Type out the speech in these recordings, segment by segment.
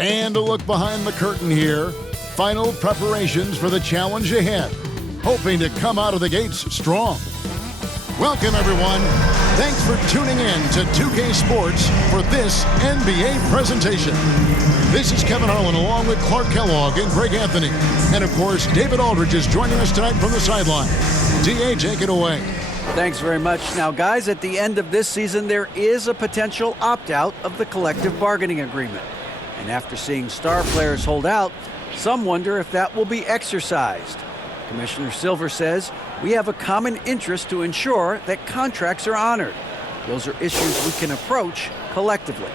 And a look behind the curtain here. Final preparations for the challenge ahead. Hoping to come out of the gates strong. Welcome, everyone. Thanks for tuning in to 2K Sports for this NBA presentation. This is Kevin Harlan along with Clark Kellogg and Greg Anthony. And, of course, David Aldridge is joining us tonight from the sideline. DA, take it away. Thanks very much. Now, guys, at the end of this season, there is a potential opt-out of the collective bargaining agreement. And after seeing star players hold out, some wonder if that will be exercised. Commissioner Silver says we have a common interest to ensure that contracts are honored. Those are issues we can approach collectively.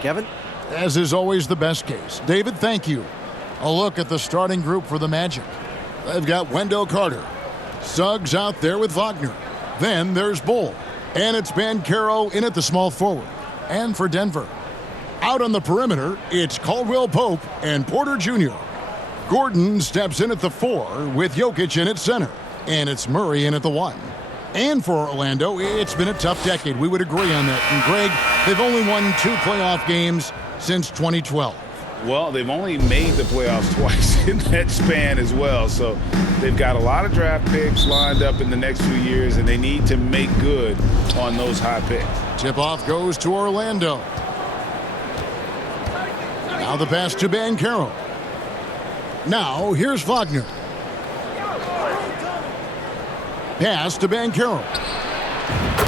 Kevin? As is always the best case. David, thank you. A look at the starting group for the Magic. They've got Wendell Carter. Suggs out there with Wagner. Then there's Bull. And it's Banchero in at the small forward. And for Denver, out on the perimeter, it's Caldwell Pope and Porter Jr. Gordon steps in at the 4 with Jokic in at center. And it's Murray in at the 1. And for Orlando, it's been a tough decade. We would agree on that. And Greg, they've only won 2 playoff games since 2012. Well, they've only made the playoffs twice in that span as well. So they've got a lot of draft picks lined up in the next few years, and they need to make good on those high picks. Tip-off goes to Orlando. Now the pass to Banchero. Now here's Wagner. Pass to Banchero.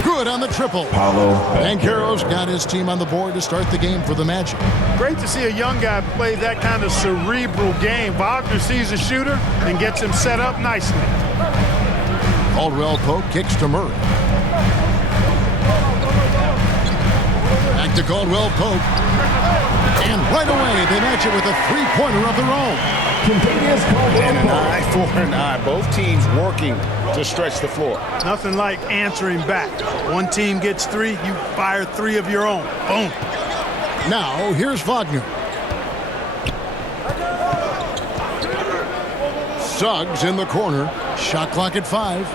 Good on the triple. Paolo. Banchero's got his team on the board to start the game for the Magic. Great to see a young guy play that kind of cerebral game. Wagner sees a shooter and gets him set up nicely. Caldwell Pope kicks to Murray. Back to Caldwell Pope. And right away, they match it with a three-pointer of their own. And an eye for an eye. Both teams working to stretch the floor. Nothing like answering back. One team gets 3, you fire 3 of your own. Boom. Now, here's Wagner. Suggs in the corner. Shot clock at 5.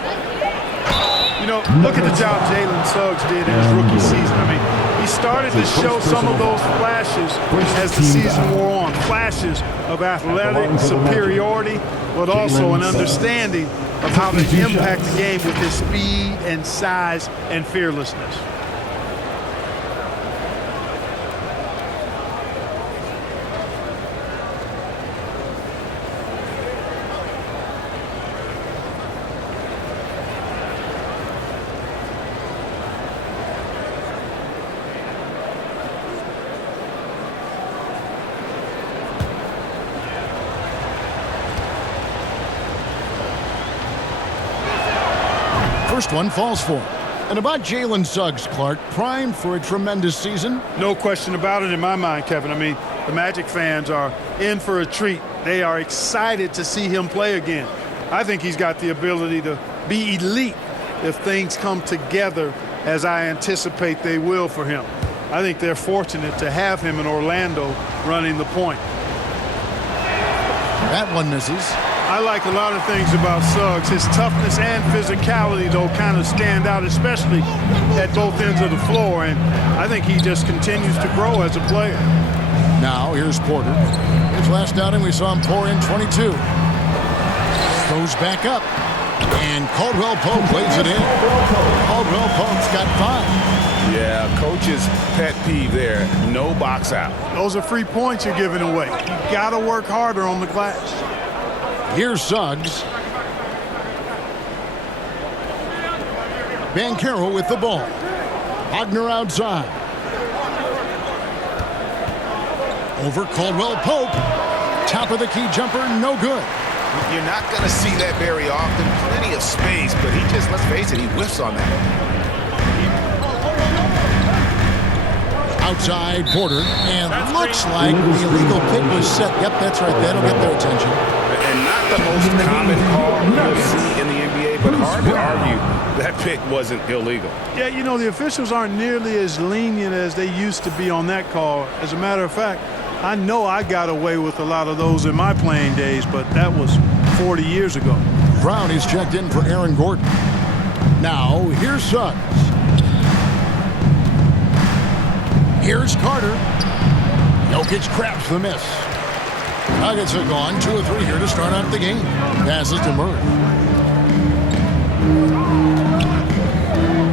You know, look at the job Jalen Suggs did in his rookie season. I mean, he started to show some of those flashes as the season wore on. Flashes of athletic superiority, but also an understanding of how to impact the game with his speed and size and fearlessness. First one falls for him. And about Jalen Suggs, Clark, primed for a tremendous season. No question about it in my mind, Kevin. I mean, the Magic fans are in for a treat. They are excited to see him play again. I think he's got the ability to be elite if things come together as I anticipate they will for him. I think they're fortunate to have him in Orlando running the point. That one misses. I like a lot of things about Suggs. His toughness and physicality, though, kind of stand out, especially at both ends of the floor. And I think he just continues to grow as a player. Now, here's Porter. His last outing, we saw him pour in 22. Goes back up. And Caldwell Pope plays it in. Caldwell Pope's got 5. Yeah, coach's pet peeve there. No box out. Those are free points you're giving away. You got to work harder on the glass. Here's Suggs. Banchero with the ball. Wagner outside. Over Caldwell Pope. Top of the key jumper, no good. You're not going to see that very often. Plenty of space, but he just, let's face it, he whiffs on that. Outside Porter, and looks like the illegal pick was set. Yep, that's right. That'll get their attention. And not the most common call you'll see in the NBA, but hard to argue that pick wasn't illegal. Yeah, you know, the officials aren't nearly as lenient as they used to be on that call. As a matter of fact, I know I got away with a lot of those in my playing days, but that was 40 years ago. Brown is checked in for Aaron Gordon. Now, here's Suggs. Here's Carter. Jokic craps the miss. Nuggets are gone 2 of 3 here to start out the game. Passes to Murray.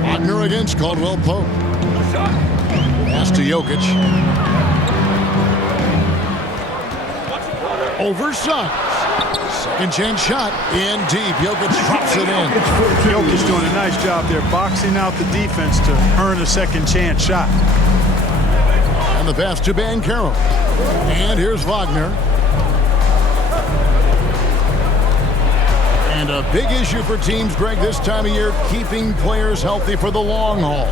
Wagner against Caldwell Pope. Pass to Jokic. Over Suggs. Second chance shot in deep. Jokic drops it in. Jokic doing a nice job there, boxing out the defense to earn a second chance shot. And the pass to Banchero. And here's Wagner. And a big issue for teams, Greg, this time of year, keeping players healthy for the long haul.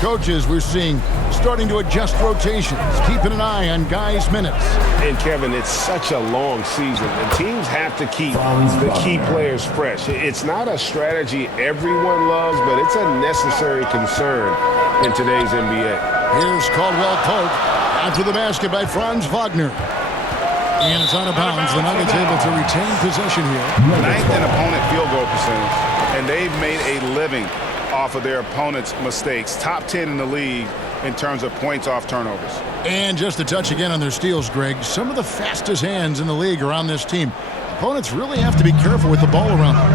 Coaches, we're seeing, starting to adjust rotations, keeping an eye on guys' minutes. And, Kevin, it's such a long season, and teams have to keep the key players fresh. It's not a strategy everyone loves, but it's a necessary concern in today's NBA. Here's Caldwell Pope. Out to the basket by Franz Wagner. And it's out of bounds. The Nuggets able to retain possession here. 9th in opponent field goal percentage, and they've made a living off of their opponent's mistakes. Top 10 in the league in terms of points off turnovers. And just a touch again on their steals, Greg. Some of the fastest hands in the league are on this team. Opponents really have to be careful with the ball around them.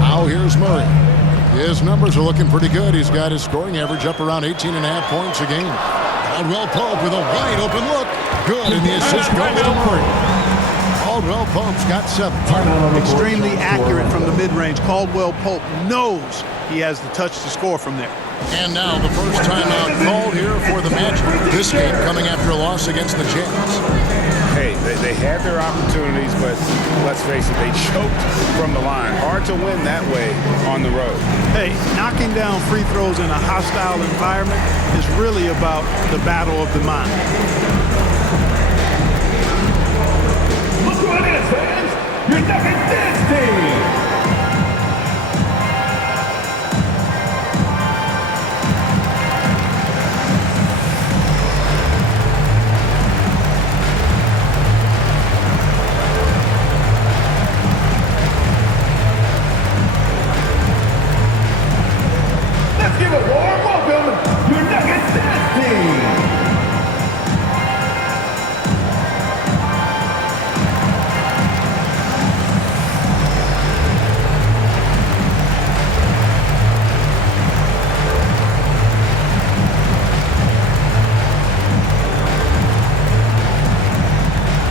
Now here's Murray. His numbers are looking pretty good. He's got his scoring average up around 18.5 points a game. Caldwell Pope with a wide open look. Good, and the assist goes to Murray. Caldwell Pope's got 7. Extremely accurate from the mid-range. Caldwell Pope knows he has the touch to score from there. And now the first timeout called here for the Magic. This game coming after a loss against the Jazz. Hey, they had their opportunities, but let's face it, they choked from the line. Hard to win that way on the road. Hey, knocking down free throws in a hostile environment is really about the battle of the mind. Look who it is, fans! Your Nuggets dance team! Give a warm welcome, your Nuggets dance team.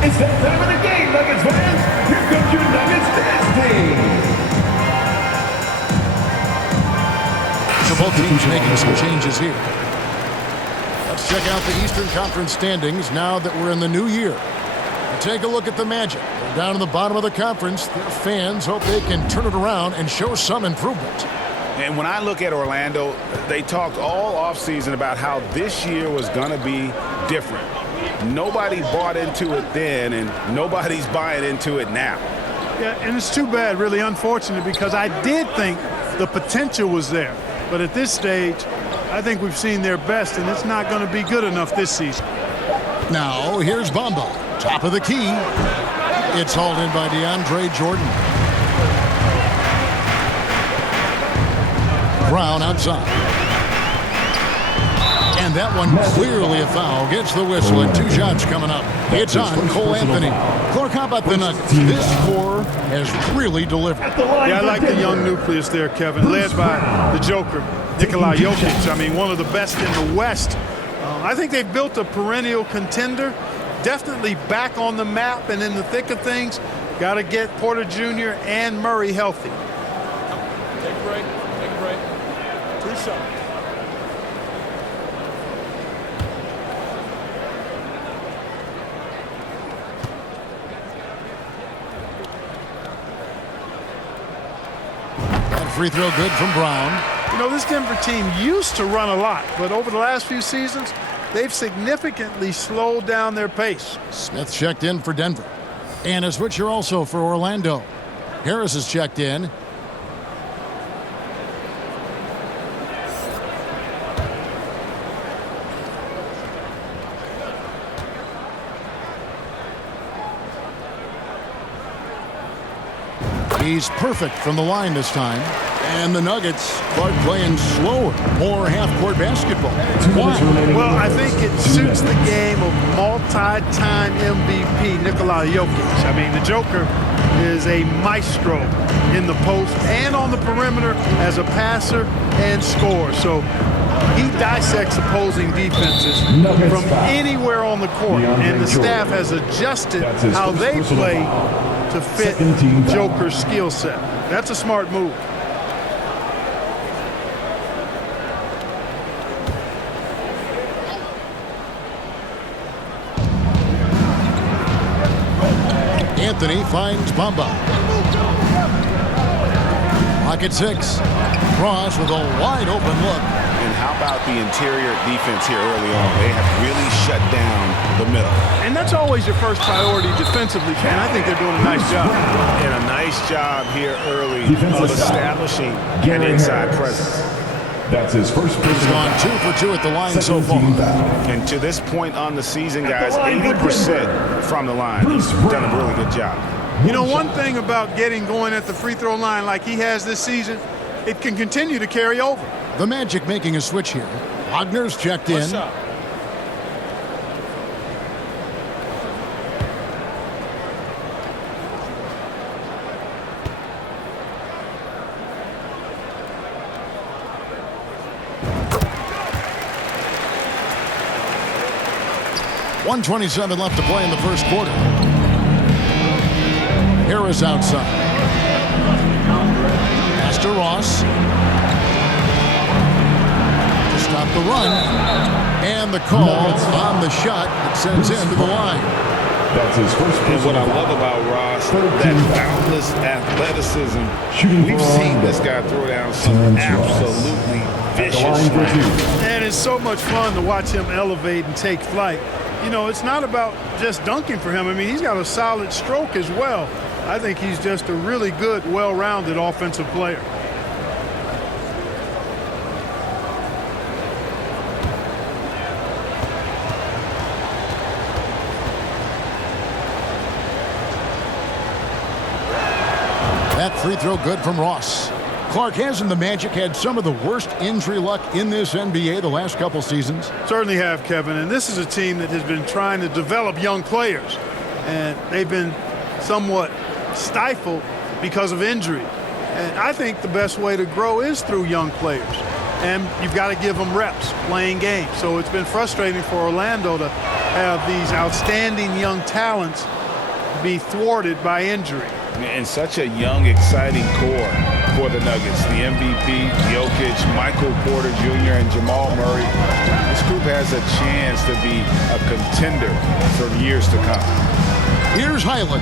It's that time of the game, Nuggets fans. Here comes your Nuggets dance team. Both teams making some changes here. Let's check out the Eastern Conference standings now that we're in the new year. And take a look at the Magic. They're down in the bottom of the conference. Their fans hope they can turn it around and show some improvement. And when I look at Orlando, they talked all offseason about how this year was going to be different. Nobody bought into it then, and nobody's buying into it now. Yeah, and it's too bad, really unfortunate, because I did think the potential was there. But at this stage, I think we've seen their best, and it's not going to be good enough this season. Now, here's Bamba. Top of the key. It's hauled in by DeAndre Jordan. Brown outside. And that one clearly a foul. Gets the whistle, and 2 shots coming up. It's on Cole Anthony. Clark, how about the Nuggets? This score has really delivered. Yeah, I like the young nucleus there, Kevin, led by the Joker, Nikola Jokic. I mean, one of the best in the West. I think they've built a perennial contender, definitely back on the map and in the thick of things. Got to get Porter Jr. and Murray healthy. Take a break. 2 shots. Free throw good from Brown. You know, this Denver team used to run a lot, but over the last few seasons, they've significantly slowed down their pace. Smith checked in for Denver. And a switcher also for Orlando. Harris is checked in. He's perfect from the line this time. And the Nuggets are playing slower, more half-court basketball. Why? Well, I think it suits the game of multi-time MVP Nikola Jokic. I mean, the Joker is a maestro in the post and on the perimeter as a passer and scorer. So he dissects opposing defenses from anywhere on the court, and the staff has adjusted how they play to fit Joker's skill set. That's a smart move. Anthony finds Bamba. Pocket 6. Ross with a wide open look. And how about the interior defense here early on? They have really shut down the middle. And that's always your first priority defensively, Ken. I think they're doing a nice job. And a nice job here early of establishing an inside presence. That's his first. He's gone 2 for 2 at the line so far. And to this point on the season, guys, 80% from the line. He's done a really good job. You know, one thing about getting going at the free throw line like he has this season, it can continue to carry over. The Magic making a switch here. Wagner's checked in. .127 left to play in the first quarter. Harris outside. Pass to Ross. To stop the run. And the call on the shot that sends him to the line. That's his first. And what I love about Ross, that boundless athleticism. We've seen this guy throw down some absolutely vicious slams. And it's so much fun to watch him elevate and take flight. You know, it's not about just dunking for him. I mean, he's got a solid stroke as well. I think he's just a really good, well-rounded offensive player. That free throw good from Ross. Clark, hasn't the Magic had some of the worst injury luck in this NBA the last couple seasons? Certainly have, Kevin. And this is a team that has been trying to develop young players. And they've been somewhat stifled because of injury. And I think the best way to grow is through young players. And you've got to give them reps, playing games. So it's been frustrating for Orlando to have these outstanding young talents be thwarted by injury. And such a young, exciting core for the Nuggets. The MVP, Jokic, Michael Porter Jr., and Jamal Murray. This group has a chance to be a contender for years to come. Here's Highland.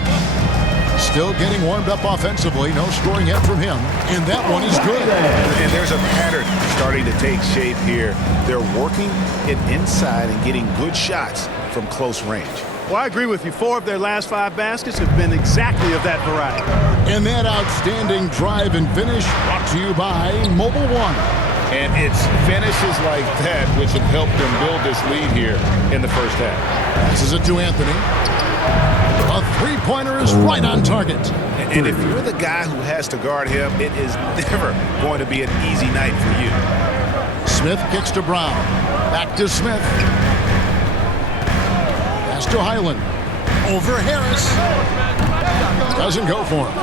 Still getting warmed up offensively. No scoring yet from him. And that one is good. And there's a pattern starting to take shape here. They're working it inside and getting good shots from close range. Well, I agree with you. 4 of their last 5 baskets have been exactly of that variety. And that outstanding drive and finish brought to you by Mobile One. And it's finishes like that which have helped them build this lead here in the first half. Passes it to Anthony. A three-pointer is right on target. And if you're the guy who has to guard him, it is never going to be an easy night for you. Smith kicks to Brown. Back to Smith. Pass to Highland. Over Harris. Doesn't go for him.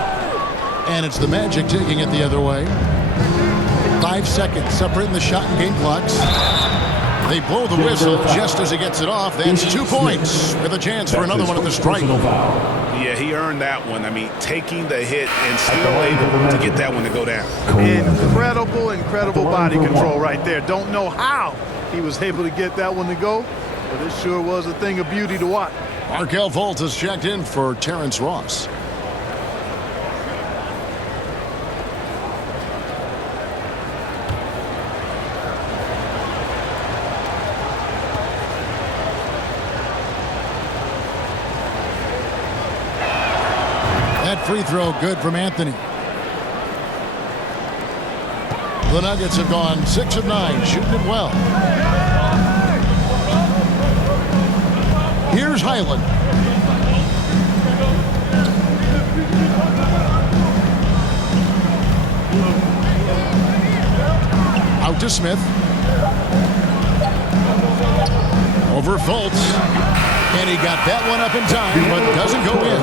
And it's the Magic taking it the other way. 5 seconds separating the shot and game clocks. They blow the whistle just as he gets it off. That's 2 points with a chance for another one at the stripe. Yeah, he earned that one. I mean, taking the hit and still able to get that one to go down. Incredible body control right there. Don't know how he was able to get that one to go, but it sure was a thing of beauty to watch. Markelle Fultz has checked in for Terrence Ross. That free throw good from Anthony. The Nuggets have gone 6 of 9, shooting it well. Here's Highland. to Smith. Over Fultz. And he got that one up in time, but doesn't go in.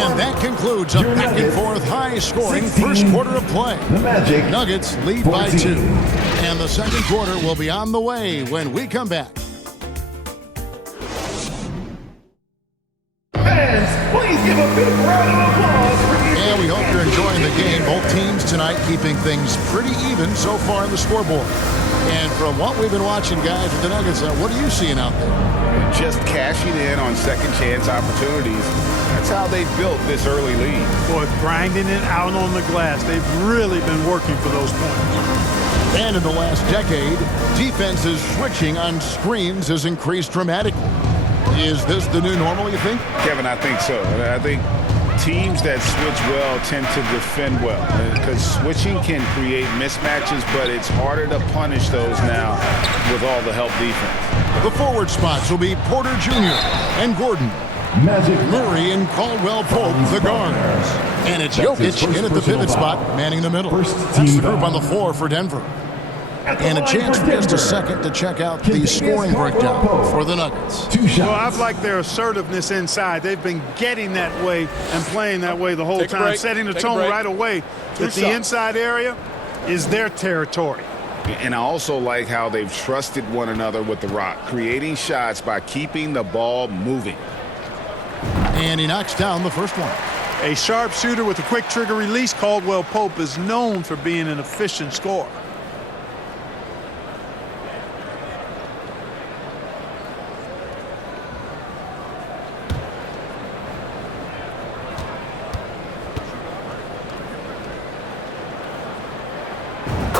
And that concludes a back-and-forth, high-scoring first quarter of play. Nuggets lead by 2. And the second quarter will be on the way when we come back. Fans, please give a big round of applause for you. And we hope you're enjoying the game. Both teams tonight keeping things pretty even so far on the scoreboard. And from what we've been watching, guys, with the Nuggets, what are you seeing out there? Just cashing in on second chance opportunities. That's how they built this early lead. Boy, grinding it out on the glass. They've really been working for those points. And in the last decade, defenses switching on screens has increased dramatically. Is this the new normal, you think? Kevin, I think so. I think teams that switch well tend to defend well because switching can create mismatches, but it's harder to punish those now with all the help defense. The forward spots will be Porter Jr. and Gordon. Murray and Caldwell Pope, the guards. And it's Jokic in at the pivot spot, manning the middle. That's the group on the floor for Denver. And a chance for just a second to check out the scoring breakdown for the Nuggets. Well, I've liked their assertiveness inside. They've been getting that way and playing that way the whole time, setting the tone right away that the inside area is their territory. And I also like how they've trusted one another with the rock, creating shots by keeping the ball moving. And he knocks down the first one. A sharp shooter with a quick trigger release, Caldwell Pope is known for being an efficient scorer.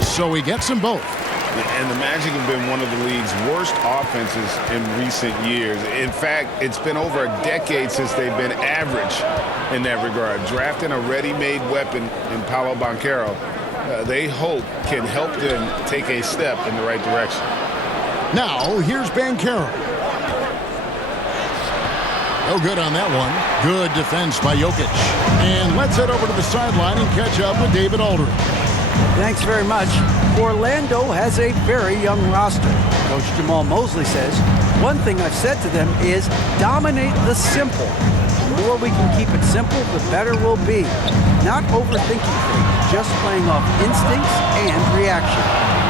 So he gets them both. And the Magic have been one of the league's worst offenses in recent years. In fact, it's been over a decade since they've been average in that regard. Drafting a ready-made weapon in Paolo Banchero, they hope can help them take a step in the right direction. Now, here's Banchero. No good on that one. Good defense by Jokic. And let's head over to the sideline and catch up with David Aldridge. Thanks very much. Orlando has a very young roster. Coach Jamal Mosley says, one thing I've said to them is dominate the simple. The more we can keep it simple, the better we'll be. Not overthinking things, just playing off instincts and reaction.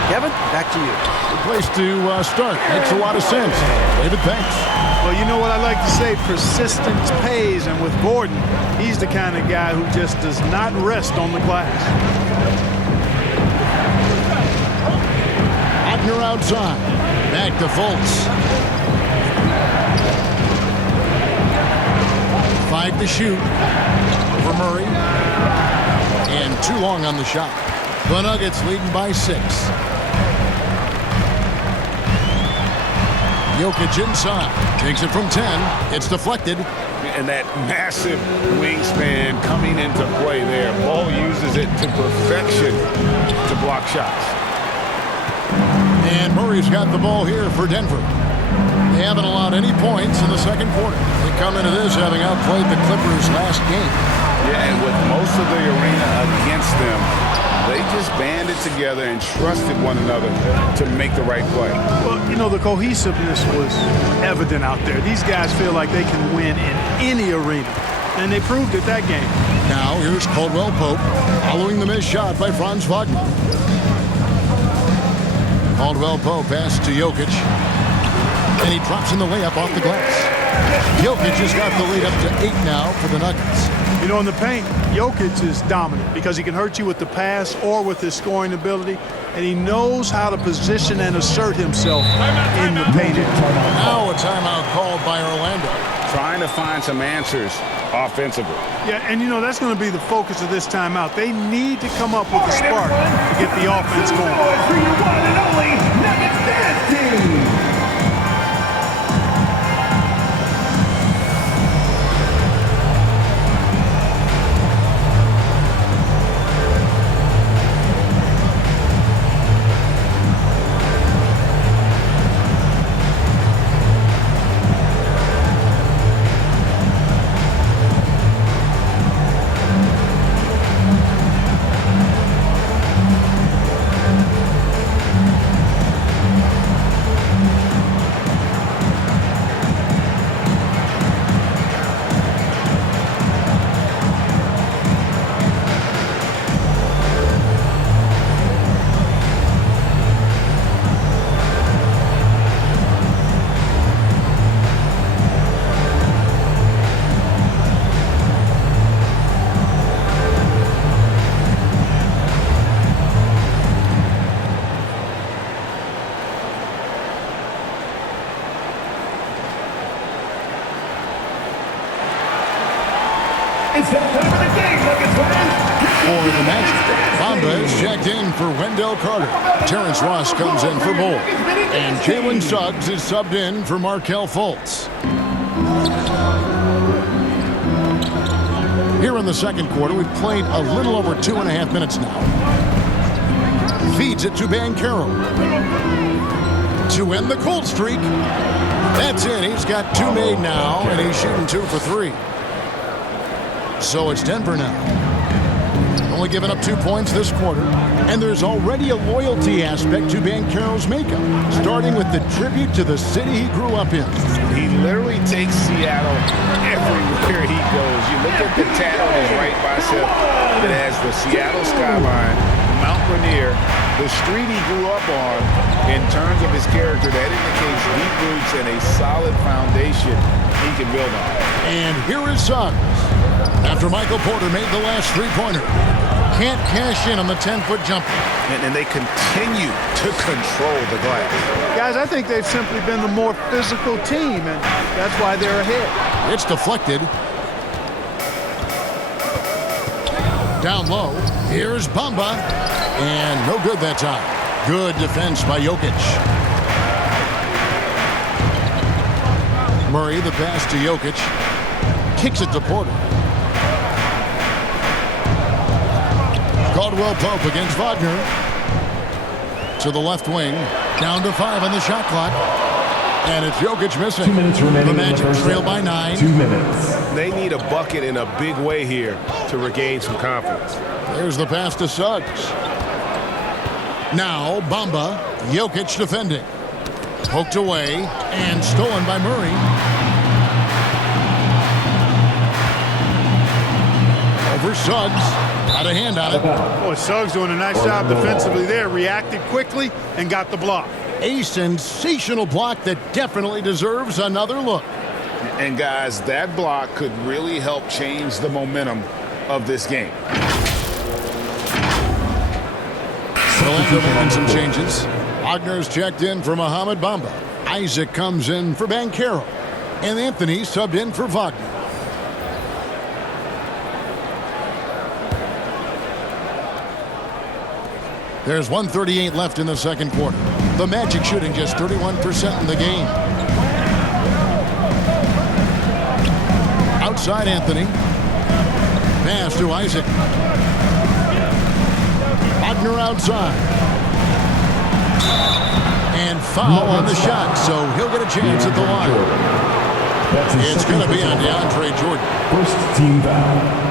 Kevin, back to you. Good place to start. Makes a lot of sense. David, thanks. Well, you know what I like to say, persistence pays, and with Gordon, he's the kind of guy who just does not rest on the glass. Wagner outside. Back to Fultz. 5 to shoot for Murray. And too long on the shot. The Nuggets leading by 6. Jokic inside. Takes it from 10. It's deflected. And that massive wingspan coming into play there. Ball uses it to perfection to block shots. And Murray's got the ball here for Denver. They haven't allowed any points in the second quarter. They come into this having outplayed the Clippers last game. Yeah, and with most of the arena against them, they just banded together and trusted one another to make the right play. Well, you know, the cohesiveness was evident out there. These guys feel like they can win in any arena, and they proved it that game. Now here's Caldwell Pope following the missed shot by Franz Wagner. Caldwell Pope pass to Jokic. And he drops in the layup off the glass. Jokic has got the lead up to 8 now for the Nuggets. You know, in the paint, Jokic is dominant because he can hurt you with the pass or with his scoring ability, and he knows how to position and assert himself in the paint. Now a timeout called by Orlando. Trying to find some answers offensively. Yeah, and you know, that's going to be the focus of this timeout. They need to come up with a spark to get the offense going. For your one and only Nuggets dance team. It's that time of the game, Nuggets fans. For the Magic, Bamba is checked in for Wendell Carter. Terrence Ross comes in for Bull. And Jalen Suggs is subbed in for Markelle Fultz. Here in the second quarter, we've played a little over 2.5 minutes now. Feeds it to Banchero. To end the cold streak. That's in. He's got 2 made now, and he's shooting 2 for 3. So it's Denver now. Only given up 2 points this quarter, and there's already a loyalty aspect to Banchero's makeup, starting with the tribute to the city he grew up in. He literally takes Seattle everywhere he goes. You look at the tat on his right bicep that has the Seattle skyline, Mount Rainier, the street he grew up on. In terms of his character, that indicates deep roots and a solid foundation he can build on. And here is Suggs. After Michael Porter made the last three-pointer. Can't cash in on the 10-foot jumper. And they continue to control the glass. Guys, I think they've simply been the more physical team, and that's why they're ahead. It's deflected. Down low. Here's Bamba. And no good that time. Good defense by Jokic. Murray, the pass to Jokic. Kicks it to Porter. Caldwell Pope against Wagner. To the left wing. Down to 5 on the shot clock. And it's Jokic missing. 2 minutes remaining. The Magic trail by 9. 2 minutes. They need a bucket in a big way here to regain some confidence. There's the pass to Suggs. Now Bamba. Jokic defending. Poked away and stolen by Murray. Over Suggs. Got a hand on it. Boy, Suggs doing a nice job defensively there. Reacted quickly and got the block. A sensational block that definitely deserves another look. And guys, that block could really help change the momentum of this game. Orlando making some changes. Wagner's checked in for Mohamed Bamba. Isaac comes in for Banchero. And Anthony subbed in for Wagner. There's 1:38 left in the second quarter. The Magic shooting just 31% in the game. Outside Anthony. Pass to Isaac. Wagner outside. And foul on the shot, so he'll get a chance at the line. It's going to be on DeAndre Jordan. First team foul.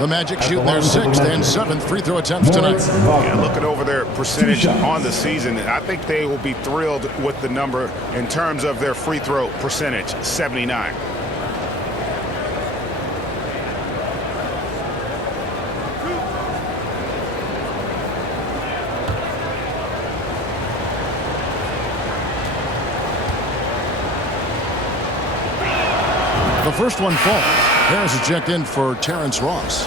The Magic shooting their 6th and 7th free throw attempts tonight. Yeah, looking over their percentage on the season, I think they will be thrilled with the number in terms of their free throw percentage, 79. The first one falls. Harris is checked in for Terrence Ross.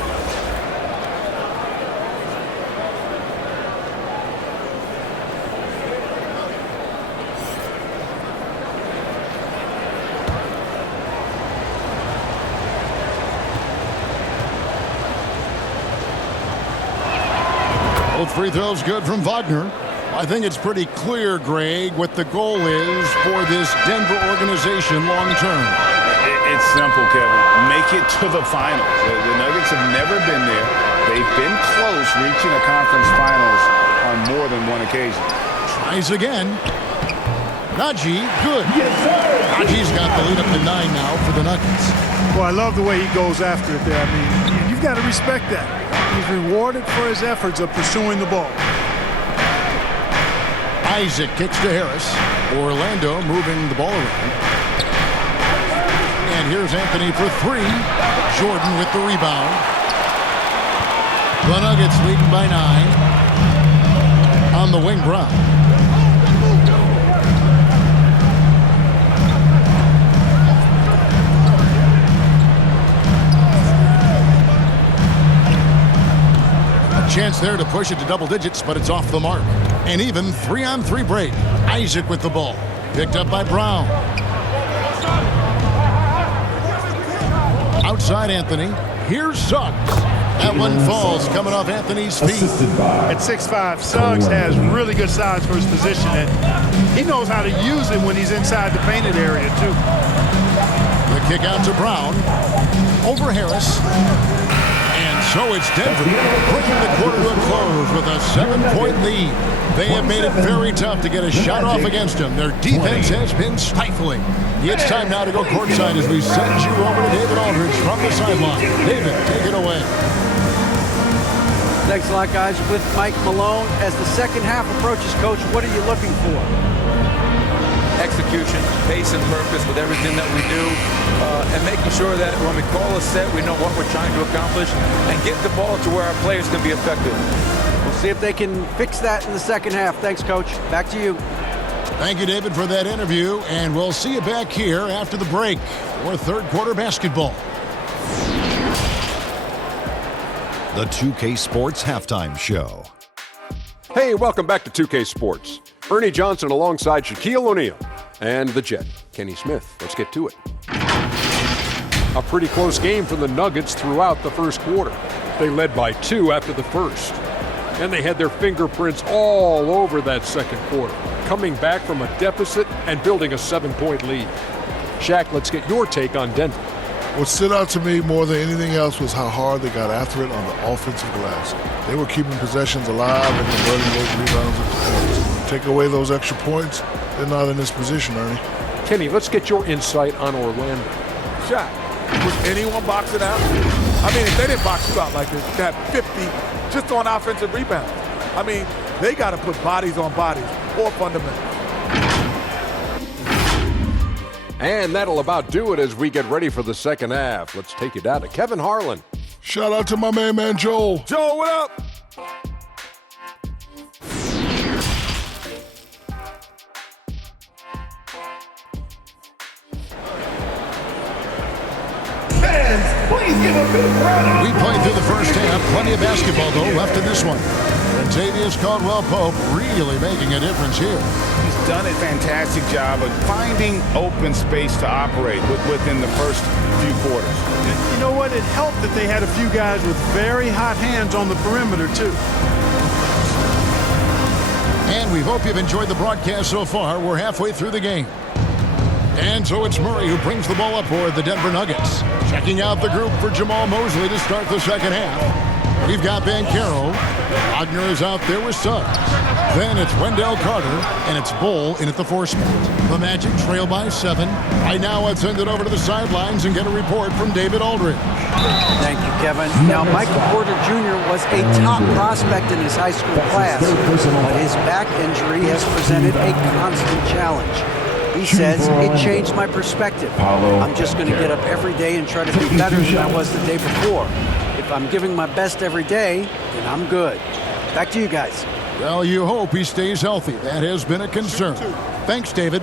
Both free throws good from Wagner. I think it's pretty clear, Greg, what the goal is for this Denver organization long term. It's simple, Kevin. Make it to the finals. The Nuggets have never been there. They've been close reaching a conference finals on more than one occasion. Tries again. Najee, good. Yes, sir. Najee's got the lead up to 9 now for the Nuggets. Well, I love the way he goes after it there. I mean, you've got to respect that. He's rewarded for his efforts of pursuing the ball. Isaac kicks to Harris. Orlando moving the ball around. And here's Anthony for 3. Jordan with the rebound. The Nuggets leading by 9. On the wing, Brown. A chance there to push it to double digits, but it's off the mark. An even 3-on-3 break. Isaac with the ball. Picked up by Brown. outside Anthony. Here's Suggs. That one falls coming off Anthony's feet. At 6'5", Suggs has really good size for his position, and he knows how to use it when he's inside the painted area, too. The kick out to Brown. Over Harris. And so it's Denver bringing the quarter to a close with a 7-point lead. They have made it very tough to get a shot off against them. Their defense has been stifling. It's time now to go courtside as we send you over to David Aldridge from the sideline. David, take it away. Thanks a lot, guys. With Mike Malone, as the second half approaches, Coach, what are you looking for? Execution, pace and purpose with everything that we do, and making sure that when we call a set, we know what we're trying to accomplish and get the ball to where our players can be effective. We'll see if they can fix that in the second half. Thanks, Coach. Back to you. Thank you, David, for that interview, and we'll see you back here after the break for third quarter basketball. The 2K Sports Halftime Show. Hey, welcome back to 2K Sports. Ernie Johnson alongside Shaquille O'Neal and the Jet, Kenny Smith. Let's get to it. A pretty close game for the Nuggets throughout the first quarter. They led by 2 after the first. And they had their fingerprints all over that second quarter, coming back from a deficit and building a 7-point lead. Shaq, let's get your take on Denver. What stood out to me more than anything else was how hard they got after it on the offensive glass. They were keeping possessions alive and converting those rebounds into points. Take away those extra points, they're not in this position, Ernie. Kenny, let's get your insight on Orlando. Shot. Was anyone boxing out? I mean, if they didn't box you out like this, you got 50 just on offensive rebounds. I mean, they got to put bodies on bodies or fundamentals. And that'll about do it as we get ready for the second half. Let's take you down to Kevin Harlan. Shout out to my man Joel. Joel, what up? We played through the first half. Plenty of basketball, though, left in this one. And Tavius Caldwell-Pope really making a difference here. He's done a fantastic job of finding open space to operate within the first few quarters. You know what? It helped that they had a few guys with very hot hands on the perimeter, too. And we hope you've enjoyed the broadcast so far. We're halfway through the game. And so it's Murray who brings the ball up for the Denver Nuggets. Checking out the group for Jamal Mosley to start the second half. We've got Banchero. Wagner is out there with Suggs. Then it's Wendell Carter, and it's Bull in at the 4 spot. The Magic trail by 7. Right now, let's send it over to the sidelines and get a report from David Aldridge. Thank you, Kevin. Now, Michael Porter Jr. was a top prospect in his high school class, but his back injury has presented a constant challenge. He says, it changed my perspective. I'm just going to get up every day and try to be better than I was the day before. If I'm giving my best every day, then I'm good. Back to you guys. Well, you hope he stays healthy. That has been a concern. Thanks, David.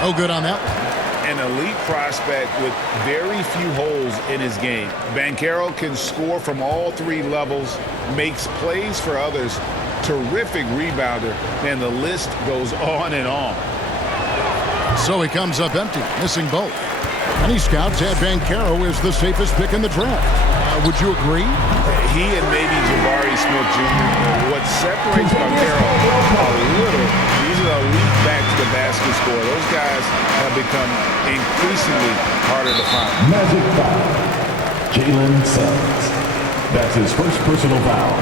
No good on that one. An elite prospect with very few holes in his game. Banchero can score from all 3 levels, makes plays for others, terrific rebounder, and the list goes on and on. So he comes up empty, missing both. Many scouts had Banchero as the safest pick in the draft. Would you agree? He and maybe Jabari Smith Jr. What separates Banchero a little, he's an elite back-to-the-basket scorer. Those guys have become increasingly harder to find. Magic foul. Jalen Suggs. That's his first personal foul.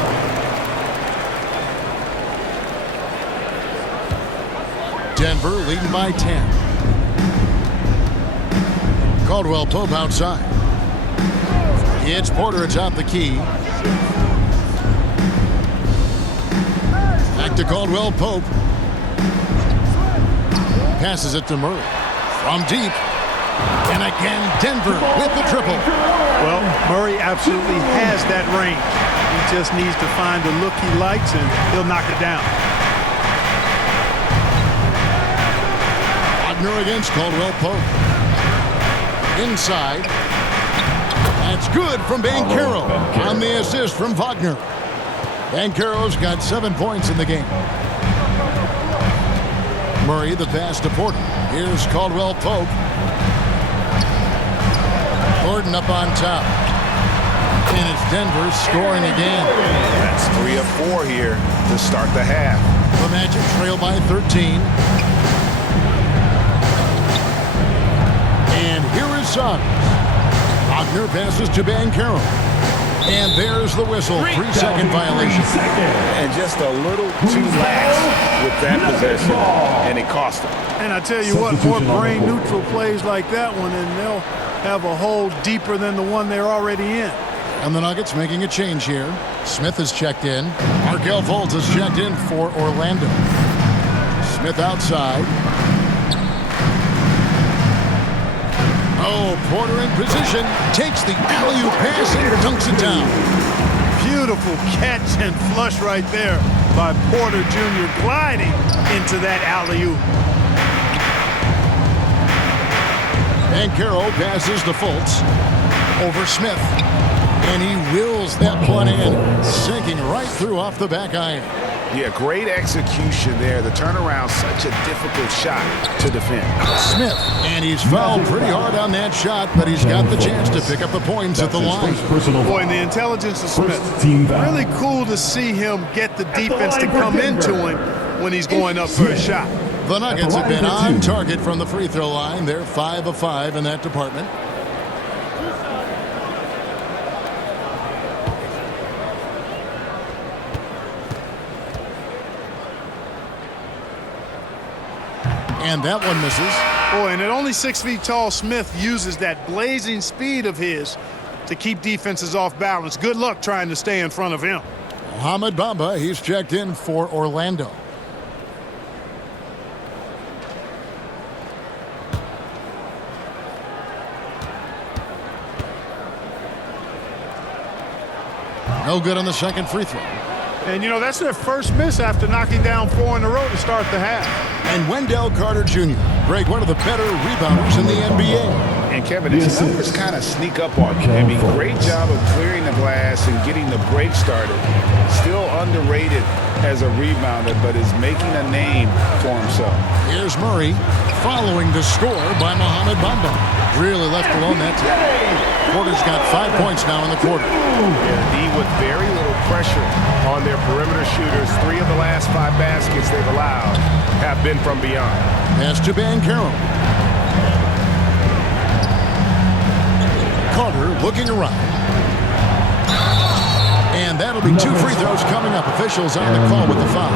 Denver leading by 10. Caldwell-Pope outside. It's Porter atop the key. Back to Caldwell-Pope. Passes it to Murray. From deep. And again, Denver with the triple. Well, Murray absolutely has that range. He just needs to find the look he likes, and he'll knock it down. Wagner against Caldwell-Pope. Inside. That's good from Banchero on the assist from Wagner. Banchero's got 7 points in the game. Murray, the pass to Porter. Here's Caldwell Pope. Gordon up on top. And it's Denver scoring again. That's 3 of 4 here to start the half. The Magic trail by 13. And here is Suggs. Wagner passes to Banchero. And there's the whistle. 3-second violation. And just a little too lax with that possession, and it cost him. And I tell you what, more brain-neutral plays like that one, and they'll have a hole deeper than the one they're already in. And the Nuggets making a change here. Smith is checked in. Markelle Fultz is checked in for Orlando. Smith outside. Oh, Porter in position. Takes the alley-oop pass and dunks it down. Beautiful catch and flush right there by Porter Jr. gliding into that alley-oop. Banchero passes to Fultz. Over Smith. And he wills that one in, sinking right through off the back iron. Yeah, great execution there. The turnaround, such a difficult shot to defend. Smith, and he's fouled pretty hard on that shot, but he's got the chance to pick up the points at the line. Boy, and the intelligence of Smith. Really cool to see him get the defense to come into him when he's going up for a shot. The Nuggets have been on target from the free throw line. They're 5 of 5 in that department. And that one misses. Boy, and at only 6 feet tall, Smith uses that blazing speed of his to keep defenses off balance. Good luck trying to stay in front of him. Mohamed Bamba, he's checked in for Orlando. No good on the second free throw. And, you know, that's their first miss after knocking down 4 in a row to start the half. And Wendell Carter Jr., Greg, one of the better rebounders in the NBA. And, Kevin, his numbers kind of sneak up on you. I mean, great job of clearing the glass and getting the break started. Still underrated as a rebounder, but is making a name for himself. Here's Murray following the score by Mohamed Bamba. Really left alone that time. Porter's got 5 points now in the quarter. Yeah, D with very little pressure on their perimeter shooters. 3 of the last 5 baskets they've allowed have been from beyond. Pass to Banchero. Carter looking around. And that'll be 2 free throws coming up. Officials on the call with the foul.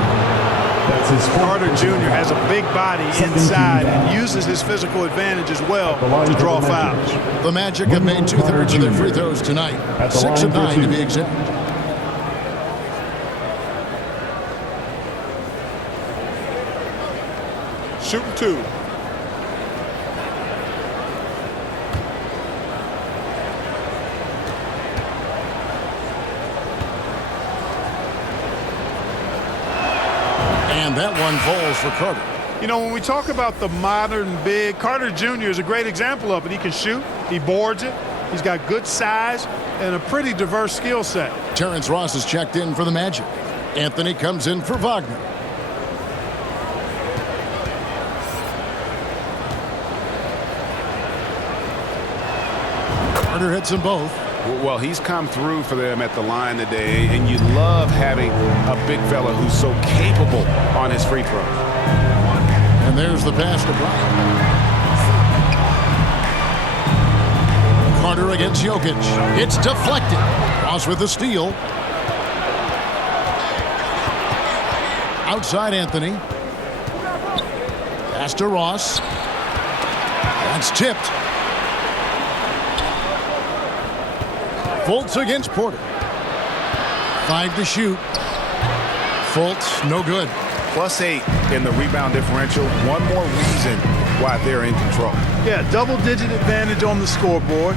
Carter Jr. has a big body inside and uses his physical advantage as well to draw fouls. The Magic have made 2/3 of their free throws tonight. 6 of 9 to be exact. Shooting 2. And that one falls for Carter. You know, when we talk about the modern big, Carter Jr. is a great example of it. He can shoot, he boards it, he's got good size and a pretty diverse skill set. Terrence Ross is checked in for the Magic. Anthony comes in for Wagner. Carter hits them both. Well, he's come through for them at the line today, and you love having a big fella who's so capable on his free throws. And there's the pass to Bryant. Carter against Jokic. It's deflected. Ross with the steal. Outside Anthony. Pass to Ross. That's tipped. Fultz against Porter. 5 to shoot. Fultz, no good. +8 in the rebound differential. One more reason why they're in control. Yeah, double-digit advantage on the scoreboard.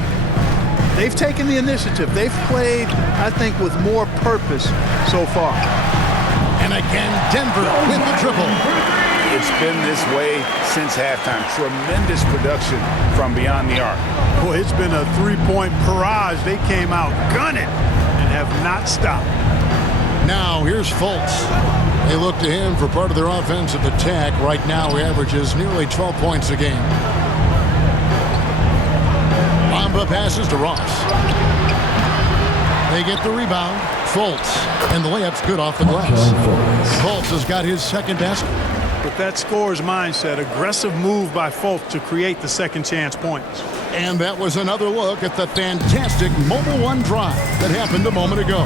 They've taken the initiative. They've played, I think, with more purpose so far. And again, Denver with the triple. It's been this way since halftime. Tremendous production from beyond the arc. Boy, it's been a 3-point barrage. They came out gunning and have not stopped. Now here's Fultz. They look to him for part of their offensive attack. Right now he averages nearly 12 points a game. Bamba passes to Ross. They get the rebound. Fultz. And the layup's good off the glass. Fultz has got his second basket. With that scorer's mindset, aggressive move by Fultz to create the second chance points. And that was another look at the fantastic Mobile One drive that happened a moment ago.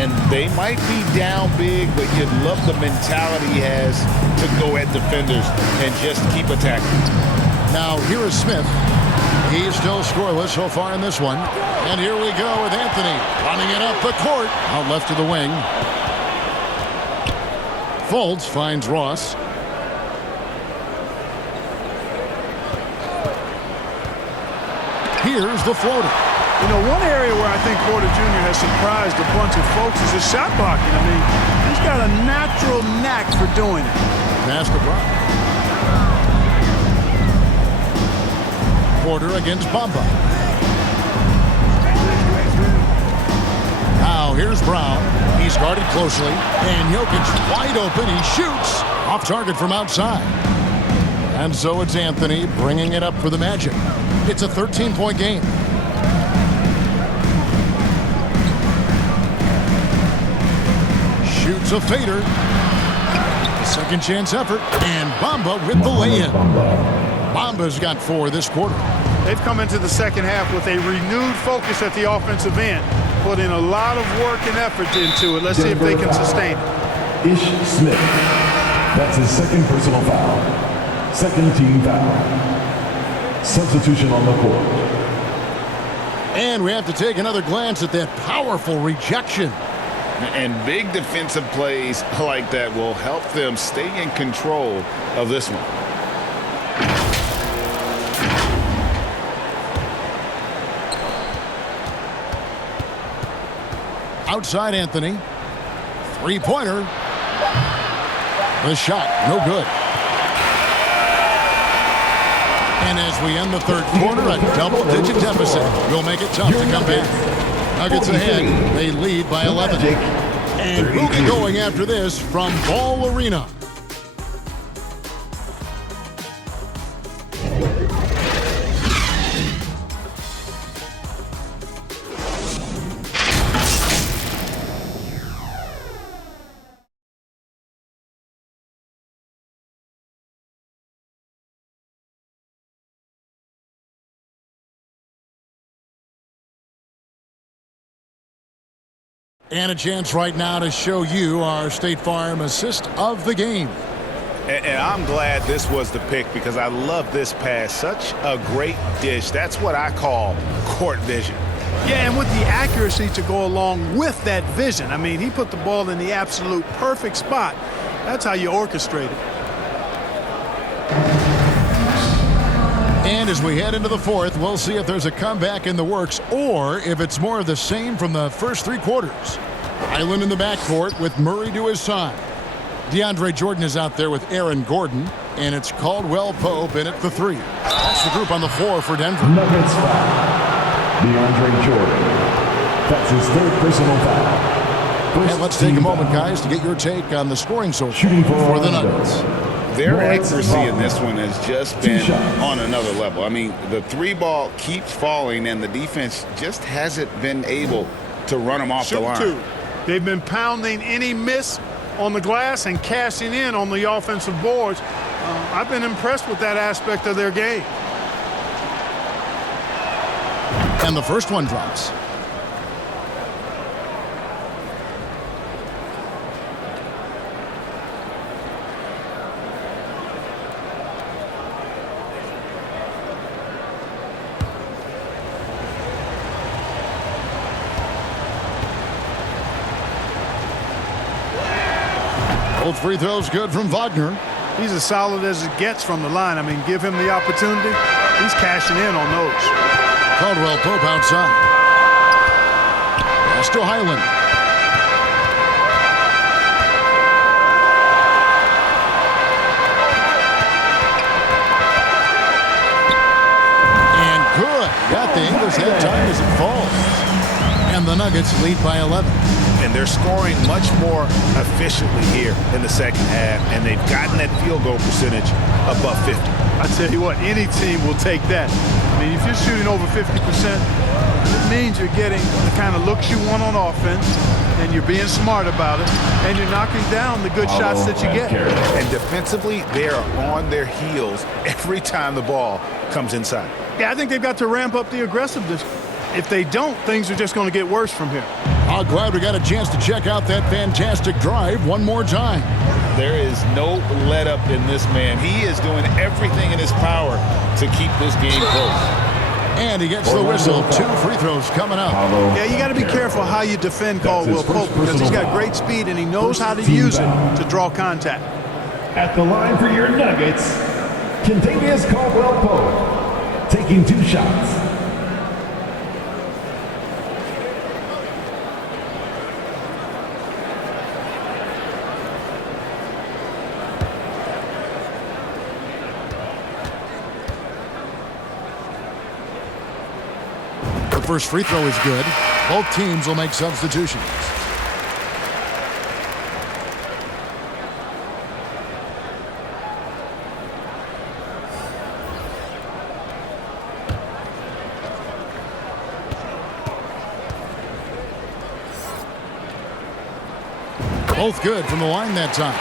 And they might be down big, but you'd love the mentality he has to go at defenders and just keep attacking. Now here is Smith. He's still scoreless so far in this one. And here we go with Anthony running it up the court. Out left to the wing. Fultz finds Ross. Here's the floater. You know, one area where I think Porter Jr. has surprised a bunch of folks is his shot blocking. I mean, he's got a natural knack for doing it. Pass to Brown. Porter against Bamba. Now here's Brown. He's guarded closely. And Jokic wide open. He shoots. Off target from outside. And so it's Anthony bringing it up for the Magic. It's a 13-point game. Shoots a fader. Second chance effort. And Bamba with the lay-in. Bamba's got 4 this quarter. They've come into the second half with a renewed focus at the offensive end. Put in a lot of work and effort into it. Let's see if they can sustain it. Ish Smith. That's his second personal foul. Second team foul. Substitution on the court. And we have to take another glance at that powerful rejection. And big defensive plays like that will help them stay in control of this one. Outside Anthony. Three-pointer. The shot, no good. And as we end the third quarter, a double-digit deficit will make it tough to come back. Nuggets ahead. They lead by 11. And we'll be going after this from Ball Arena. And a chance right now to show you our State Farm assist of the game. And I'm glad this was the pick because I love this pass. Such a great dish. That's what I call court vision. Yeah, and with the accuracy to go along with that vision. I mean, he put the ball in the absolute perfect spot. That's how you orchestrate it. And as we head into the fourth, we'll see if there's a comeback in the works or if it's more of the same from the first 3 quarters. Island in the backcourt with Murray to his side. DeAndre Jordan is out there with Aaron Gordon, and it's Caldwell Pope in at the 3. That's the group on the floor for Denver. Nuggets foul. DeAndre Jordan. That's his 3rd personal foul. And let's take a moment, guys, to get your take on the scoring so far for the Nuggets. Their accuracy in this one has just been on another level. I mean, the 3-ball keeps falling, and the defense just hasn't been able to run them off the line. 2. They've been pounding any miss on the glass and cashing in on the offensive boards. I've been impressed with that aspect of their game. And the first one drops. Both free throws good from Wagner. He's as solid as it gets from the line. I mean, give him the opportunity. He's cashing in on those. Caldwell Pope outside. Pass to Highland. And good. Got the English that time as it falls. And the Nuggets lead by 11. And They're scoring much more efficiently here in the second half, and they've gotten that field goal percentage above 50. I tell you what, any team will take that. I mean, if you're shooting over 50%, it means you're getting the kind of looks you want on offense, and you're being smart about it, and you're knocking down the good shots that you get. And defensively, they are on their heels every time the ball comes inside. Yeah, I think they've got to ramp up the aggressiveness. If they don't, things are just going to get worse from here. I'm glad we got a chance to check out that fantastic drive one more time. There is no let-up in this man. He is doing everything in his power to keep this game close. And he gets the whistle. 2 free throws coming up. Yeah, you got to be careful how you defend Caldwell Pope because he's got great speed and he knows how to use it to draw contact. At the line for your Nuggets, Kentavious Caldwell-Pope, taking 2 shots. The first free throw is good. Both teams will make substitutions. Both good from the line that time.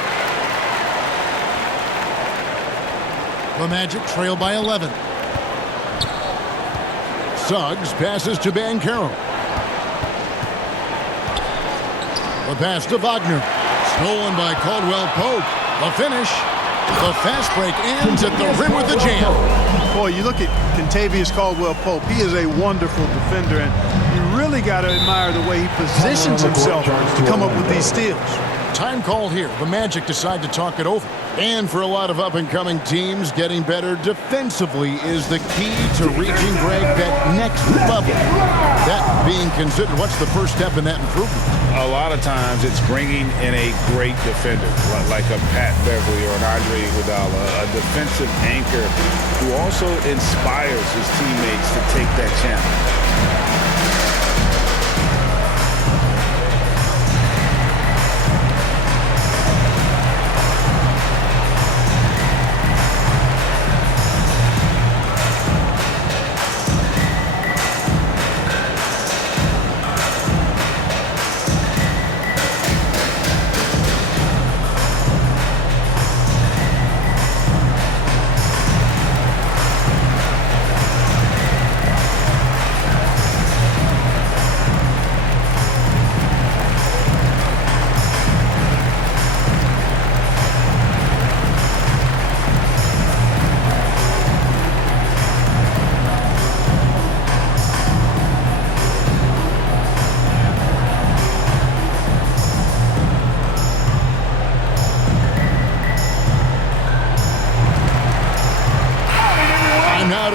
The Magic trail by 11. Suggs passes to Banchero. The pass to Wagner. Stolen by Caldwell Pope. The finish. The fast break ends at the rim with the jam. Boy, you look at Kentavious Caldwell Pope. He is a wonderful defender, and you really got to admire the way he positions himself to come up with these steals. Time called here. The Magic decide to talk it over. And for a lot of up-and-coming teams, getting better defensively is the key to reaching, Greg, that next level. That being considered, what's the first step in that improvement? A lot of times it's bringing in a great defender, like a Pat Beverly or an Andre Iguodala, a defensive anchor who also inspires his teammates to take that challenge.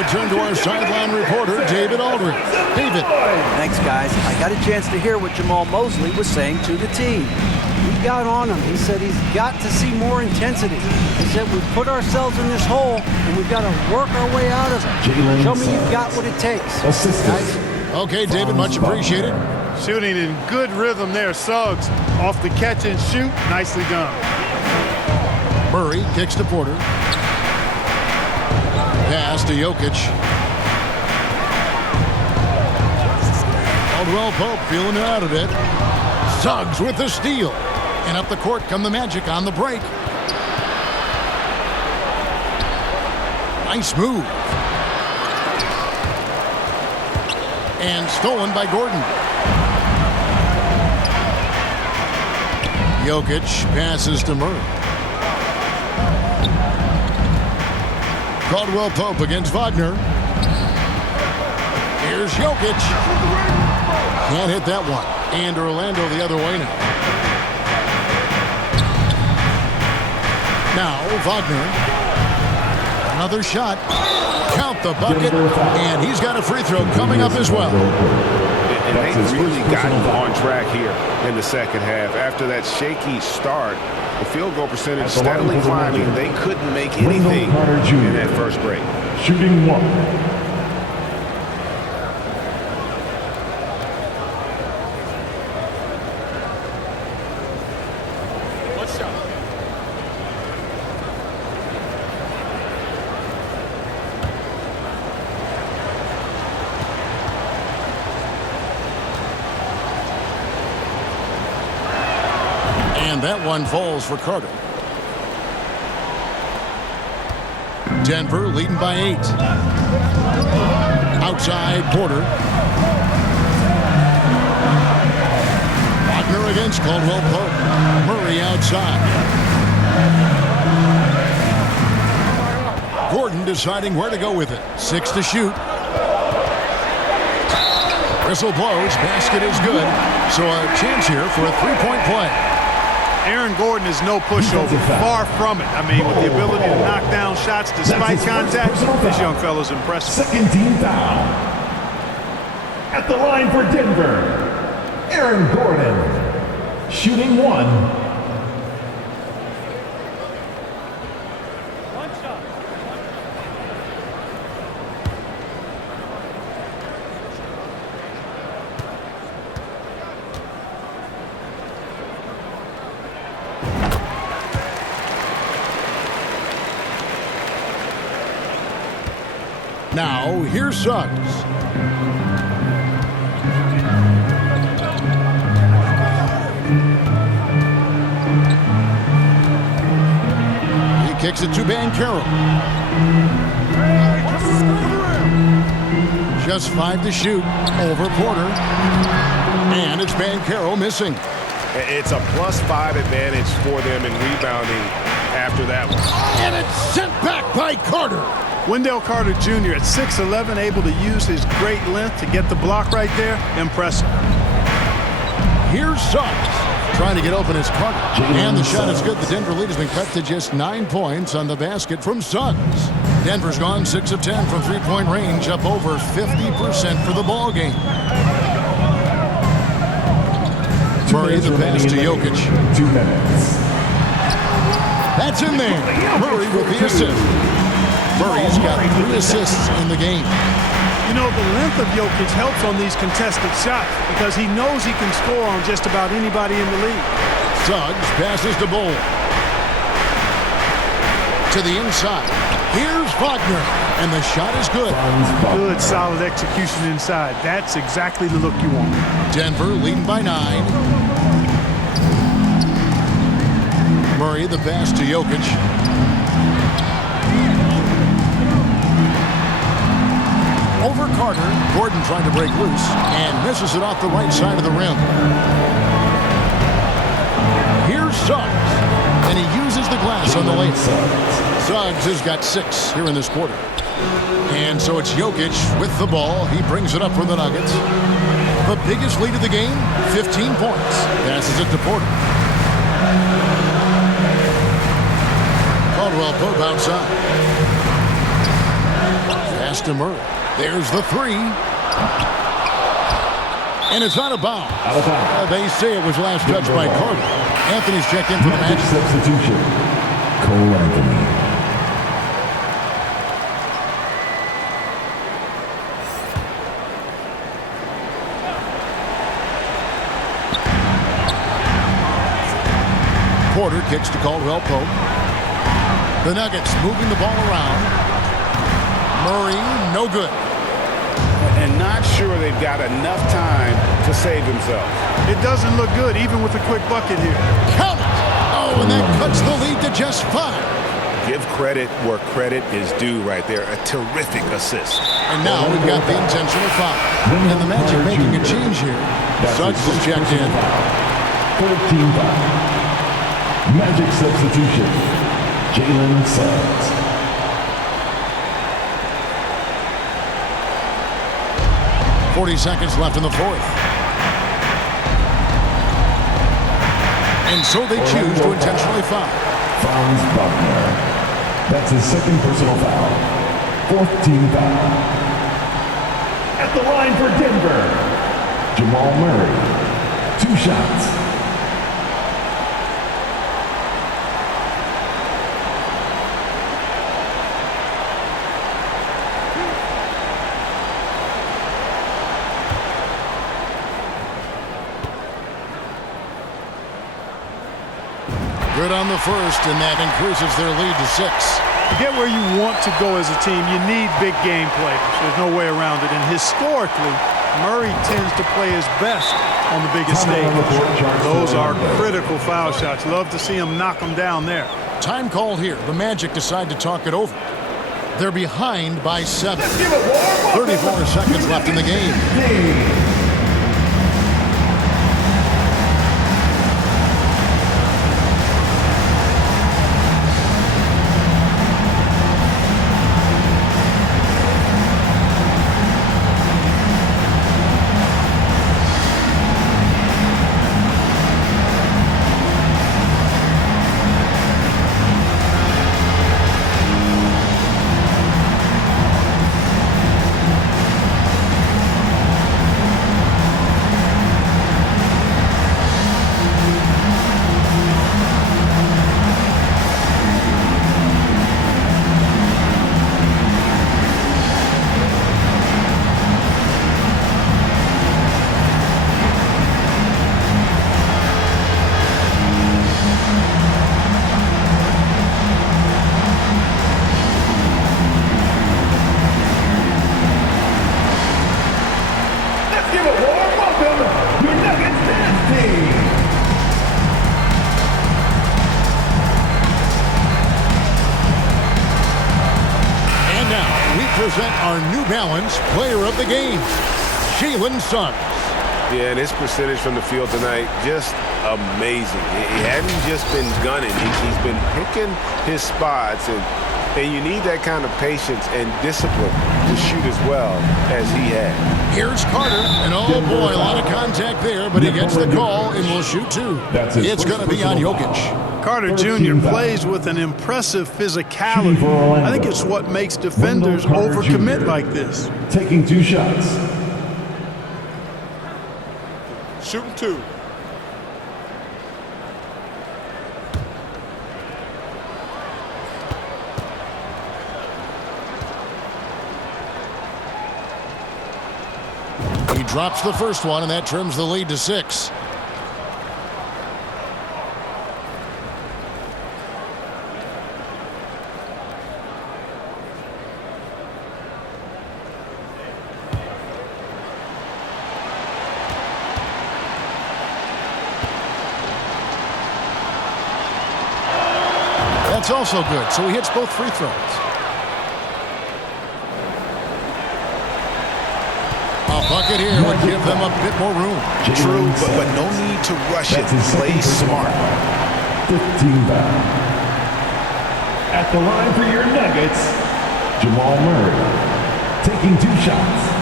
Turn to our sideline reporter, David Aldridge. David. Thanks, guys. I got a chance to hear what Jamal Mosley was saying to the team. He got on him. He said he's got to see more intensity. He said we've put ourselves in this hole, and we've got to work our way out of it. Show me you've got what it takes. Guys. Okay, David, much appreciated. Shooting in good rhythm there. Suggs off the catch and shoot. Nicely done. Murray kicks to Porter. Pass to Jokic. Caldwell Pope feeling it out a bit. Suggs with the steal. And up the court come the Magic on the break. Nice move. And stolen by Gordon. Jokic passes to Murray. Caldwell Pope against Wagner. Here's Jokic. Can't hit that one. And Orlando the other way now. Now Wagner. Another shot. Count the bucket. And he's got a free throw coming up as well. And they've really gotten on track here in the second half. After that shaky start, the field goal percentage steadily climbing. They couldn't make anything in that first break. Shooting 1. And that one falls for Carter. Denver leading by 8. Outside Porter. Wagner against Caldwell Pope. Murray outside. Gordon deciding where to go with it. 6 to shoot. Whistle blows. Basket is good. So a chance here for a three-point play. Aaron Gordon is no pushover. Far from it. I mean, with the ability to knock down shots despite contact, this young fellow's impressive. Second team foul. At the line for Denver, Aaron Gordon. Shooting 1. Now, here's Suggs. He kicks it to Banchero. Just 5 to shoot over Porter. And it's Banchero missing. It's a +5 advantage for them in rebounding after that one. And it's sent back by Carter. Wendell Carter Jr. at 6'11", able to use his great length to get the block right there. Impressive. Here's Suggs trying to get open as Carter. And the shot is good. The Denver lead has been cut to just 9 points on the basket from Suggs. Denver's gone 6 of 10 from three-point range, up over 50% for the ball game. Murray the pass to Jokic. 2 minutes. That's in there. Murray with the assist. Murray's got 3 assists in the game. You know, the length of Jokic helps on these contested shots because he knows he can score on just about anybody in the league. Suggs passes to Bull. To the inside. Here's Wagner. And the shot is good. Good, solid execution inside. That's exactly the look you want. Denver leading by 9. Murray the pass to Jokic. Over Carter. Gordon trying to break loose and misses it off the right side of the rim. Here's Suggs. And he uses the glass on the lane. Suggs has got 6 here in this quarter. And so it's Jokic with the ball. He brings it up for the Nuggets. The biggest lead of the game, 15 points. Passes it to Porter. Caldwell Pope outside. Pass to Murray. There's the 3. And it's out of bounds. They say it was last touched by Carter. Anthony's checked in for the match. Substitution. Cole Anthony. Porter kicks to Caldwell Pope. The Nuggets moving the ball around. Murray, no good. And not sure they've got enough time to save themselves. It doesn't look good, even with a quick bucket here. Count it! Oh, and that cuts the lead to just 5. Give credit where credit is due right there. A terrific assist. And now we've got the intentional foul. And the Magic making a change here. Suggs is checked in. 14 foul. Magic substitution. Jalen Suggs. 40 seconds left in the 4th. And so they choose to intentionally foul. Franz Wagner. That's his 2nd personal foul. 4th team foul. At the line for Denver, Jamal Murray. 2 shots. Good on the first, and that increases their lead to 6. To get where you want to go as a team, you need big game players. There's no way around it. And historically, Murray tends to play his best on the biggest stage. Those are critical foul shots. Love to see him knock them down there. Time called here. The Magic decide to talk it over. They're behind by 7. 34 seconds left in the game. Our New Balance player of the game, Jalen Suggs. Yeah, and his percentage from the field tonight, just amazing. He hadn't just been gunning. He's been picking his spots, and you need that kind of patience and discipline to shoot as well as he had. Here's Carter, and oh boy, a lot of contact there, but he gets the call and will shoot 2. It's going to be on Jokic. Carter Jr. plays with an impressive physicality. I think it's what makes defenders overcommit like this. Taking 2 shots. Shooting 2. He drops the first one, and that trims the lead to 6. That's also good, so he hits both free throws. A bucket here would give them a bit more room. True, but no need to rush it. Play smart. 15 foul. At the line for your Nuggets, Jamal Murray, taking 2 shots.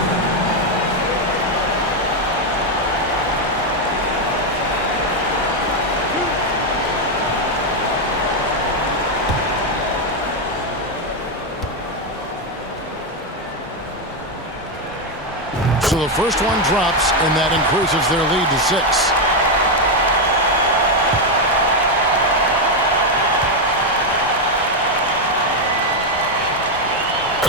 So the first one drops, and that increases their lead to 6.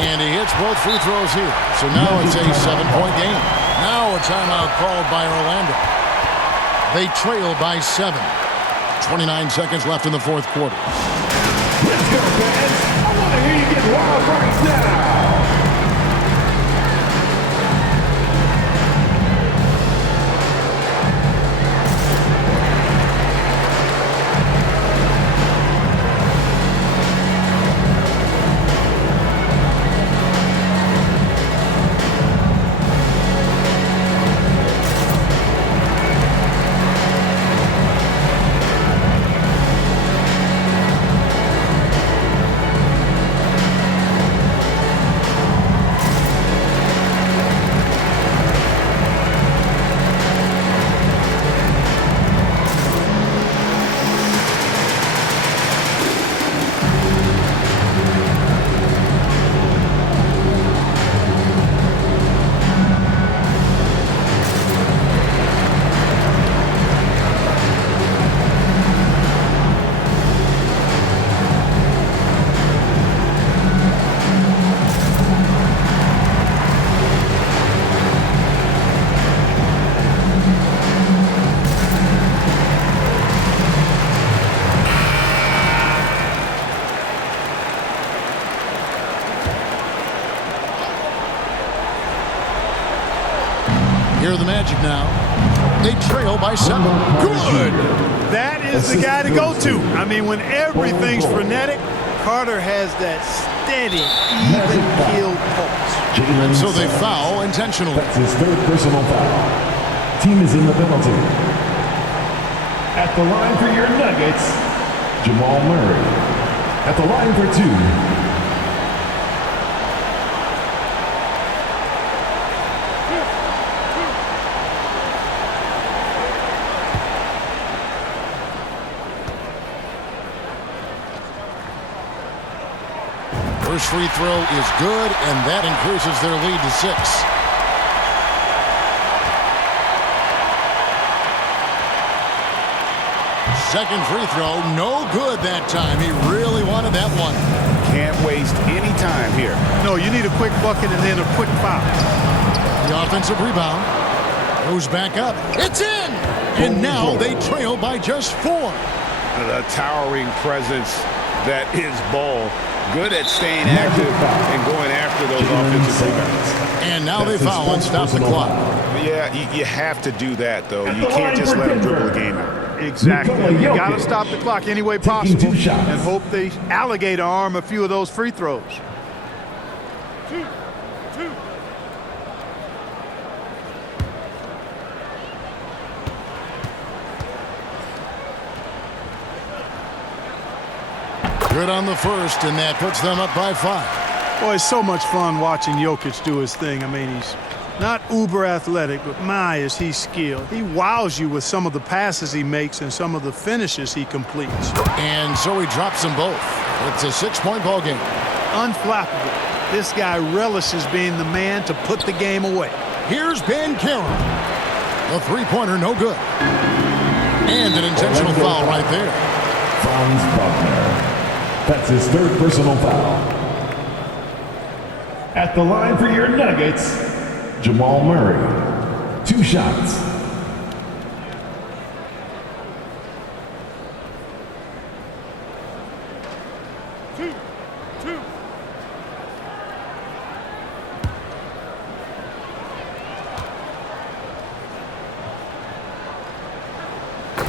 And he hits both free throws here. So now it's a 7-point game. Now a timeout called by Orlando. They trail by 7. 29 seconds left in the fourth quarter. Let's go, fans. I want to hear you get wild right now. They trail by 7. Good! That is the guy to go to. I mean, when everything's frenetic, Carter has that steady, even keel pulse. And so they foul intentionally. That's his 3rd personal foul. Team is in the penalty. At the line for your Nuggets, Jamal Murray. At the line for 2. First free throw is good, and that increases their lead to 6. Second free throw, no good that time. He really wanted that one. Can't waste any time here. No, you need a quick bucket and then a quick foul. The offensive rebound goes back up. It's in! And now they trail by just 4. The towering presence that is Ball. Good at staying active and going after those offensive rebounds. And now they foul and stop the clock. Yeah, you have to do that, though. You can't just let them dribble the game out. Exactly. You got to stop the clock any way possible and hope they alligator arm a few of those free throws. 2. Good on the first, and that puts them up by 5. Boy, it's so much fun watching Jokic do his thing. I mean, he's not uber athletic, but my, is he skilled. He wows you with some of the passes he makes and some of the finishes he completes. And so he drops them both. It's a 6-point ball game. Unflappable. This guy relishes being the man to put the game away. Here's Banchero. The three-pointer, no good. And an intentional foul right there. Franz Wagner. That's his 3rd personal foul. At the line for your Nuggets, Jamal Murray. 2 shots.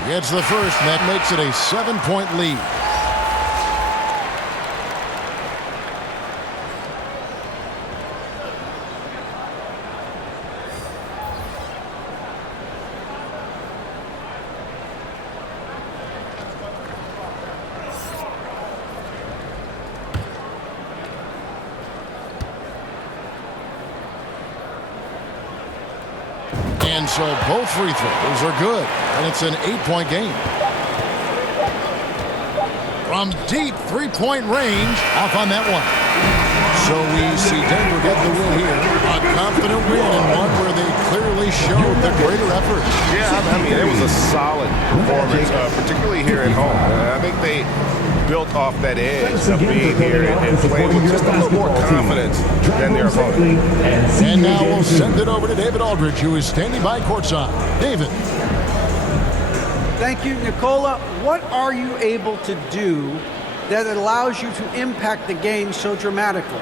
Gets the first, and that makes it a 7-point lead. And so both free throws are good, and it's an 8-point game. From deep 3-point range, off on that one. So we see Denver get the win here. A confident win, and one where they clearly showed the greater effort. Yeah, I mean, it was a solid performance, particularly here at home. I think they built off that edge of being here and playing with just a little more confidence than their opponent. And now we'll send it over to David Aldridge, who is standing by courtside. David. Thank you, Nicola. What are you able to do that allows you to impact the game so dramatically?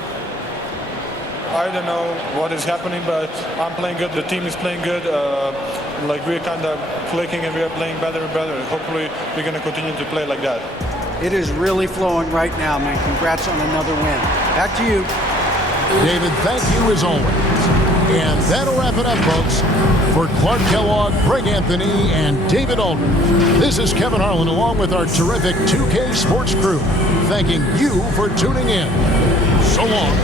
I don't know what is happening, but I'm playing good. The team is playing good. Like we're kind of clicking and we're playing better and better. Hopefully we're going to continue to play like that. It is really flowing right now, man. Congrats on another win. Back to you. David, thank you as always. And that'll wrap it up, folks. For Clark Kellogg, Greg Anthony, and David Aldridge, this is Kevin Harlan along with our terrific 2K Sports crew, thanking you for tuning in. So long.